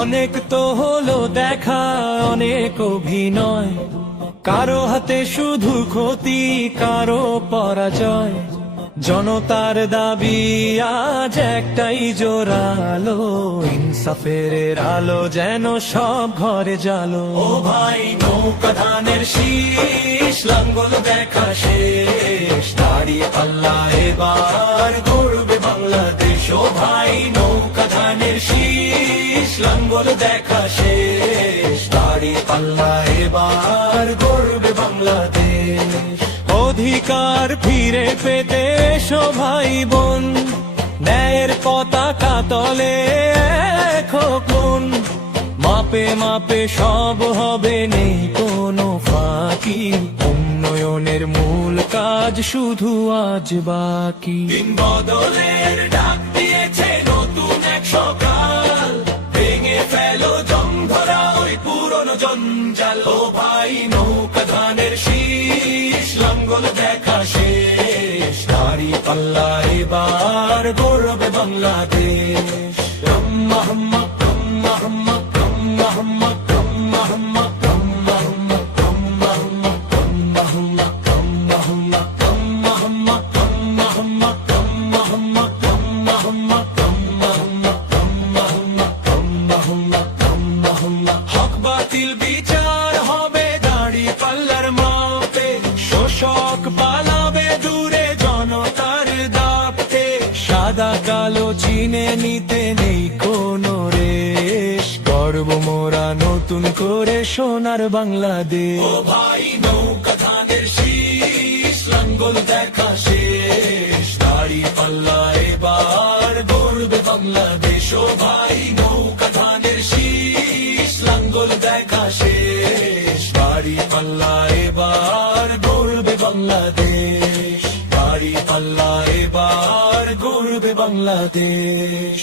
অনেক তো হলো দেখা, অনেক অভিনয়, কারো হাতে শুধু ক্ষতি, কারো পরাজয়। জনতার দাবি আজ একটাই জোরালো, ইনসাফের আলো যেন সব ঘরে জালো। ও ভাই নৌকা ধানের শীষ, লাঙ্গল দেখা শেষ, দাঁড়িয়ে পাল্লা এবার গড়বে বাংলাদেশ। ও ভাই নৌকা ধানের শীষ, লাঙ্গল দেখা শেষ, দাঁড়িয়ে পাল্লা এবার গড়বে বাংলাদেশ। অধিকার ফিরে পেতে এসো ভাই বোন, ন্যায়ের পতাকা তলে এক হন। মাপে মাপে সব হবে, নেই কোনো ফাঁকি, উন্নয়নের মূল কাজ শুধু আজ বাকি। দিন বদলের ডাক দিয়েছে নতুন এক সকাল, ভেঙে ফেলো জং ধরা ওই পুরনো জঞ্জাল। ও ভাই নৌকা ধানের শীষ, লাঙ্গল দেখা শেষ, দাঁড়িয়ে পাল্লা এবার গড়বে বাংলাদেশ। রম্মা হাম্মা রম্মা হাম্মা রম্মা হাম্মা রম্মা হাম্মা রম্মা হাম্মা রম্মা হাম্মা রম্মা হাম্মা রম্মা হাম্মা রম্মা হাম্মা রম্মা হাম্মা রম্মা হাম্মা রম্মা হাম্মা রম্মা হাম্মা রম্মা হাম্মা রম্মা হাম্মা। হক বাতিল বিচার হবে দাঁড়িয়ে পাল্লার মাপে, শোষক পালাবে দূরে জনতার দাপটে। সাদা কালো চিনে নিতে নেই কোনো রেশ, গর্ব মোরা নতুন করে সোনার বাংলাদেশ। ও ভাই নৌকা ধানের শীষ, লাঙ্গল দেখা শেষ, দাঁড়িয়ে পাল্লা এবার গড়বে বাংলাদেশ। ও ভাই নৌকা ধানের শীষ, লাঙ্গল দেখা শেষ, দাঁড়িয়ে পাল্লা এবার গড়বে বাংলাদেশ, দাঁড়িয়ে পাল্লা এবার গড়বে বাংলাদেশ।